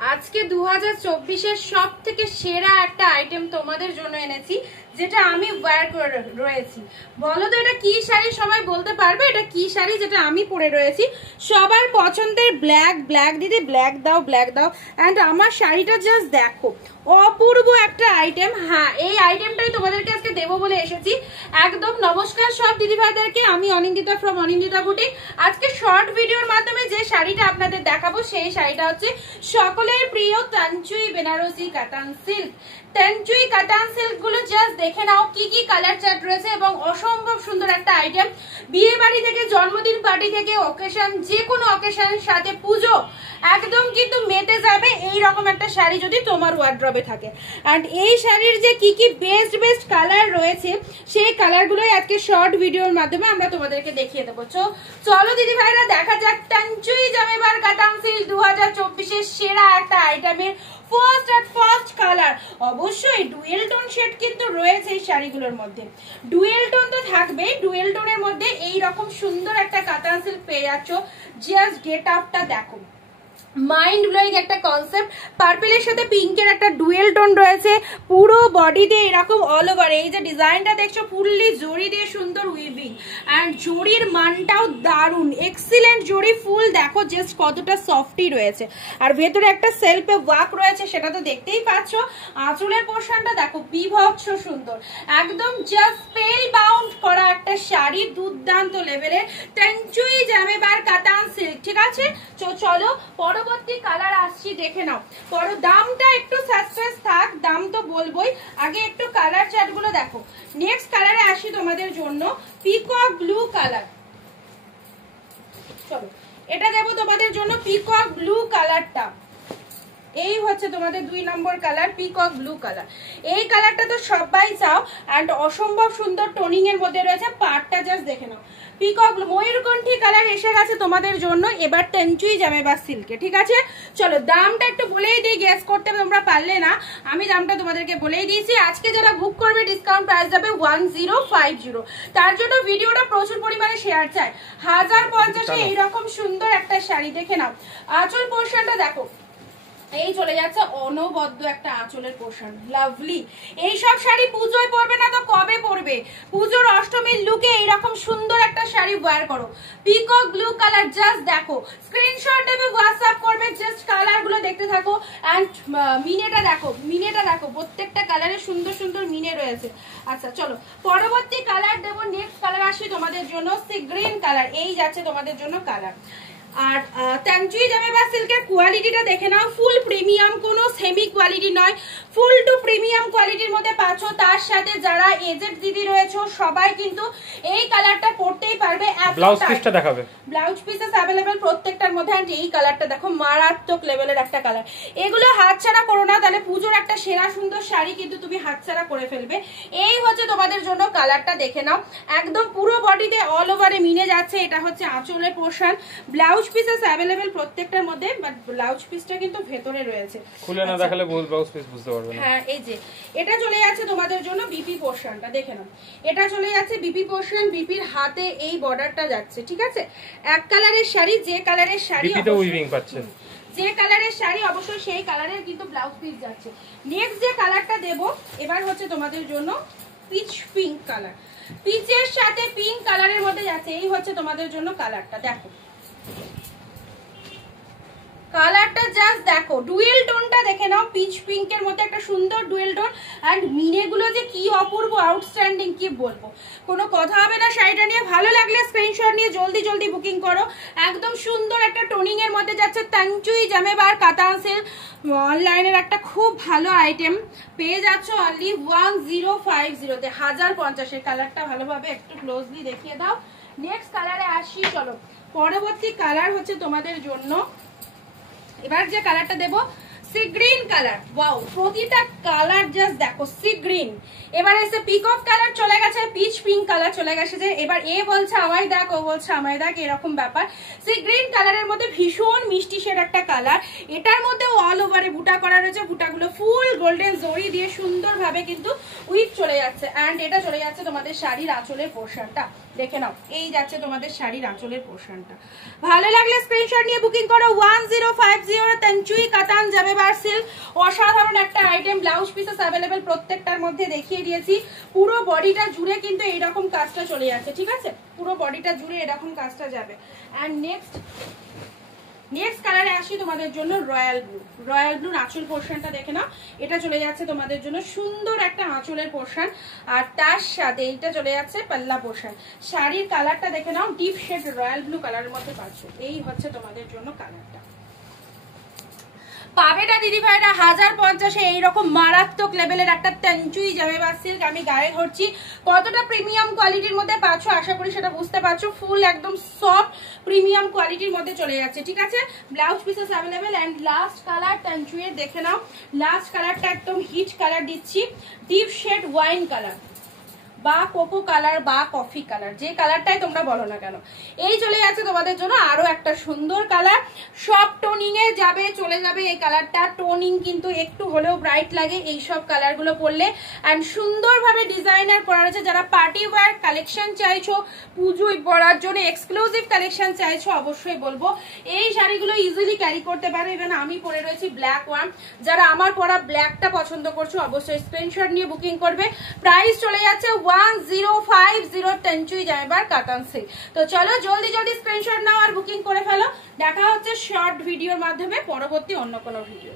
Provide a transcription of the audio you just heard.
আজকে 2024 সব থেকে সেরা একটা আইটেম তোমাদের জন্য এনেছি, যেটা আমি ওয়্যার করে রয়েছি। বলো তো এটা কি শাড়ি, সবাই বলতে পারবে এটা কি শাড়ি যেটা আমি পরে রয়েছি? সবার পছন্দের ব্ল্যাক দিদি, ব্ল্যাক দাও। অ্যান্ড আমার শাড়িটা জাস্ট দেখো, অপূর্ব একটা আইটেম। হ্যাঁ, এই আইটেমটাই তোমাদেরকে আজকে দেবো বলে এসেছি। একদম নমস্কার সব দিদি ভাইদেরকে, আমি অনিন্দিতা ফ্রম অনিন্দিতা বুটিক। আজকে শর্ট ভিডিওর মাধ্যমে যে শাড়িটা আপনাদের দেখাবো সেই শাড়িটা হচ্ছে সকলের প্রিয় তানচুই বেনারসি কাতান সিল্ক। তানচুই কাতান সিল্ক গুলো জাস্ট দেখে নাও কি কি কালার চার্ট রয়েছে এবং অসম্ভব সুন্দর একটা আইটেম। বিয়ে বাড়ি থেকে, জন্মদিন পার্টি থেকে, অকেশন, যে কোনো অকেশনের সাথে, পুজো একদম কিন্তু মেতে যাবে এই রকম একটা শাড়ি যদি তোমার ওয়ার্ড্রবে থাকে। আর এই শাড়ির যে কি কি বেস্ট কালার রয়েছে সেই কালারগুলোই আজকে শর্ট ভিডিওর মাধ্যমে আমরা তোমাদেরকে দেখিয়ে দেবো। চলো দিদি ভাইরা দেখা যাক তানচুই জামেবার কাতান সিল্ক 2024 সেরা একটা আইটেমের ফার্স্ট কালার। অবশ্যই ডুয়েল টোন শেড কিন্তু রয়েছে এই শাড়িগুলোর মধ্যে। ডুয়েল টোন তো থাকবেই, ডুয়েল টোনের মধ্যে এই রকম সুন্দর একটা কাতান সিল্ক পেয়ে যাচ্ছ। জাস্ট গেট আপটা দেখো, মাইন্ড ব্লোয়িং একটা কনসেপ্ট। পার্পেলের সাথে পিঙ্কের একটা ডুয়েল টোন রয়েছে, পুরো বডিতে এরকম অল ওভার এই যে ডিজাইনটা দেখছো ফুললি জড়ি দিয়ে সুন্দর উইভিং। অ্যান্ড জড়ির মানটাও দারুণ, এক্সিলেন্ট জড়ি ফুল। দেখো জাস্ট কতটা সফটি রয়েছে, আর ভেতরে একটা সেলফে ওয়ার্ক রয়েছে, সেটা তো দেখতেই পাচ্ছ। আঁচলের পোর্শনটা দেখো বিভৎস সুন্দর, একদম জাস্ট স্পেল বাউন্ড করা একটা শাড়ি, দুর্দান্ত লেভেলের তানচুই জামেবার কাতান সিল্ক। ঠিক আছে, চলো পরবর্তী কালার আসছি, দেখে নাও। দামটা একটু সাসপেন্স থাক, দাম তো বলবোই, আগে একটু কালার চার্ট গুলো দেখো। নেক্সট কালারে আসি তোমাদের জন্য, পিকক ব্লু কালার। চলো এটা দেবো তোমাদের জন্য, পিকক ব্লু কালারটা। এই হচ্ছে তোমাদের 2 নম্বর কালার, পিকক ব্লু কালার। এই কালারটা তো সবাই চাও, অ্যান্ড অসম্ভব সুন্দর টোনিং এর মধ্যে রয়েছে। পার্টটা জাস্ট দেখে নাও, পিকক ময়ূরকণ্ঠী কালার এসে গেছে তোমাদের জন্য এবার তানচুই জামেবার সিল্কে। ঠিক আছে, চলো দামটা একটু বলেই দিই, গেস করতে তোমরা পারলে না, আমি দামটা তোমাদেরকে বলেই দিয়েছি। আজকে যারা বুক করবে ডিসকাউন্ট প্রাইস যাবে 1050। তার জন্য ভিডিওটা প্রচুর পরিমাণে শেয়ার চাই। 1050-এ এইরকম সুন্দর একটা শাড়ি দেখে নাও। আঁচল পোর্শনটা দেখো, এই চলে যাচ্ছে অনবদ্য একটা আঁচলের পোর্শন, লাভলি। এইসব শাড়ি পুজোয় পরবে না তো কবে পরবে? পুজোর অষ্টমীর লুকে এইরকম সুন্দর একটা শাড়ি ওয়্যার করো। পিকক ব্লু কালার, জাস্ট দেখো, স্ক্রিনশট নেবে, হোয়াটসঅ্যাপ করবে, জাস্ট কালার গুলো দেখতে থাকো। অ্যান্ড মিনেটা দেখো, প্রত্যেকটা কালারে সুন্দর সুন্দর মিনে রয়েছে। আচ্ছা চলো পরবর্তী কালার দেবো। নেক্সট কালার আসি তোমাদের জন্য, সি গ্রিন কালার। এই যাচ্ছে তোমাদের জন্য কালার। আর তানচুই জামেবার সিল্কের কোয়ালিটিটা দেখে নাও, ফুল প্রিমিয়াম, কোনো সেমি কোয়ালিটি নয়, ফুল টু প্রিমিয়াম কোয়ালিটির মধ্যে পাচ্ছ। তার সাথে যারা এজেড দিদি রয়েছে সবাই কিন্তু এই কালারটা পরতেই পারবে। ব্লাউজ পিসটা দেখাবে, ব্লাউজ পিসেস अवेलेबल প্রত্যেকটার মধ্যে। আর এই কালারটা দেখো, মারাত্মক লেভেলের একটা কালার। এগুলো হাতছাড়া করো না, তাহলে পুজোর একটা সেরা সুন্দর শাড়ি কিন্তু তুমি হাতছাড়া করে ফেলবে। এই হচ্ছে তোমাদের জন্য কালারটা, দেখে নাও, একদম পুরো বডিতে অল ওভারে মিনে যাচ্ছে। এটা হচ্ছে আঁচলের পোর্শন, ব্লাউজ পিসেস अवेलेबल প্রত্যেকটার মধ্যে, বাট ব্লাউজ পিসটা কিন্তু ভেতরে রয়েছে, খুলে না দেখালে ব্লাউজ পিস বুঝতে পারবে না। হ্যাঁ এই যে এটা চলে যাচ্ছে তোমাদের জন্য বিপি পোর্শনটা, দেখে নাও, এটা চলে যাচ্ছে বিপি পোর্শন। বিপির হাতে এই বর্ডারটা যাচ্ছে। ঠিক আছে, এক কালারের শাড়ি, যে কালারের শাড়ি বিপিতে উইভিং পাচ্ছেন, যে কালারের শাড়ি অবশ্যই সেই কালারের কিন্তু ব্লাউজ পিস যাচ্ছে। নেক্সট যে কালারটা দেব এবার হচ্ছে তোমাদের জন্য পিচ পিঙ্ক কালার। পিচের সাথে পিঙ্ক কালারের মধ্যে যাচ্ছে, এই হচ্ছে তোমাদের জন্য কালারটা। দেখো কালারটা জাস্ট দেখো, ডুয়েল টোনটা দেখে নাও, পিচ পিঙ্কের মধ্যে একটা সুন্দর ডুয়েল টোন। অ্যান্ড মিনেগুলো যে কি অপূর্ব, আউটস্ট্যান্ডিং, কি বলবো, কোনো কথা হবে না। শাড়িটা নিয়ে ভালো লাগলে স্ক্রিনশট নিয়ে জলদি বুকিং করো। একদম সুন্দর একটা টোনিং এর মধ্যে যাচ্ছে তানচুই জামেবার কাতান সিল্ক। অনলাইনের একটা খুব ভালো আইটেম পেয়ে যাচ্ছ অনলি 1050-তে, 1050-এর। কালারটা ভালোভাবে একটু ক্লোজলি দেখিয়ে দাও। নেক্সট কালারে আসি, চলো পরবর্তী কালার হচ্ছে তোমাদের জন্য, এবার যে কালারটা দেবো সি গ্রিন কালার, ওয়াও প্রতিটা কালার জাস্ট দেখো, সি গ্রিন। এবার এসে পিকক কালার চলে গেছে, পিচ পিঙ্ক কালার চলে গেছে, যে এবার এ বলছে আমায় দেখ, ও বলছে আমায় দেখ, এরকম ব্যাপার। সি গ্রিন কালারের মধ্যে ভীষণ মিষ্টি শেড একটা কালার, এটার মধ্যে অল ওভারে বুটা করা রয়েছে, বুটাগুলো ফুল গোল্ডেন জরি দিয়ে সুন্দরভাবে কিন্তু উইথ চলে যাচ্ছে। অ্যান্ড এটা চলে যাচ্ছে তোমাদের শাড়ির আঁচলের পোর্শনটা, দেখে নাও এই যাচ্ছে তোমাদের শাড়ির আঁচলের পোর্শনটা। ভালো লাগলে স্ক্রিনশট নিয়ে বুকিং করো 1050 তঞ্চুই কাতান জাবেবার সিল্ক। অসাধারণ একটা আইটেম, ব্লাউজ পিসেস অ্যাভেলেবেল প্রত্যেকটার মধ্যে দেখিয়ে দিয়েছি। পুরো বডিটা জুড়ে কিন্তু এইরকম কাজটা চলে যাচ্ছে, ঠিক আছে, পুরো বডিটা জুড়ে এরকম কাজটা যাবে। অ্যান্ড নেক্সট কালারে আসি তোমাদের জন্য রয়্যাল ব্লু। রয়্যাল ব্লুর আঁচল পোর্শনটা দেখে নাও, এটা চলে যাচ্ছে তোমাদের জন্য সুন্দর একটা আঁচলের পোর্শন, আর তার সাথে এইটা চলে যাচ্ছে পাল্লা পোর্শন। শাড়ির কালারটা দেখে নাও, ডিপ শেড রয়্যাল ব্লু কালারের মধ্যে পাচ্ছ। এই হচ্ছে তোমাদের জন্য কালারটা। পাবে না দিদি ভাইরা 1050-এ এইরকম মারাত্মক লেভেলের একটা তঞ্চুই জামেবা সিল্ক আমি গায়ে ধরছি। কতটা প্রিমিয়াম কোয়ালিটির মধ্যে পাচ্ছ আশা করি সেটা বুঝতে পারছো। ফুল একদম সফট প্রিমিয়াম কোয়ালিটির মধ্যে চলে যাচ্ছে, ঠিক আছে। Blouse pieces available. And last colour তঞ্চুইয়ের দেখে নাও, লাস্ট কালারটা একদম হিট কালার দিচ্ছি, ডিপ শেড ওয়াইন কালার বা কোকো কালার বা কফি কালার, যে কালারটাই তোমরা বলো না কেন। এই চলে যাচ্ছে তোমাদের জন্য আরো একটা সুন্দর কালার, সব টোনিং এ যাবে, চলে যাবে এই কালারটা। টোনিং কিন্তু একটু হলেও ব্রাইট লাগে এই সব কালারগুলো পরলে। অ্যান্ড সুন্দরভাবে ডিজাইনার করা রয়েছে। যারা পার্টি ওয়্যার কালেকশন চাইছো, পুজোয় পরার জন্য এক্সক্লুসিভ কালেকশন চাইছো, অবশ্যই বলবো এই শাড়িগুলো ইজিলি ক্যারি করতে পারো। ইভেন আমি পরে রয়েছি ব্ল্যাক ওয়ান, যারা আমার পরা ব্ল্যাকটা পছন্দ করছো অবশ্যই স্ক্রিনশট নিয়ে বুকিং করবে। প্রাইস চলে যাচ্ছে 1050 তঞ্চুই জামেবার কাতান সিল্ক। তো চলো জলদি জলদি স্ক্রিনশট নাও আর বুকিং করে ফেলো। দেখা হচ্ছে শর্ট ভিডিওর মাধ্যমে পরবর্তী অন্য কোনো ভিডিও।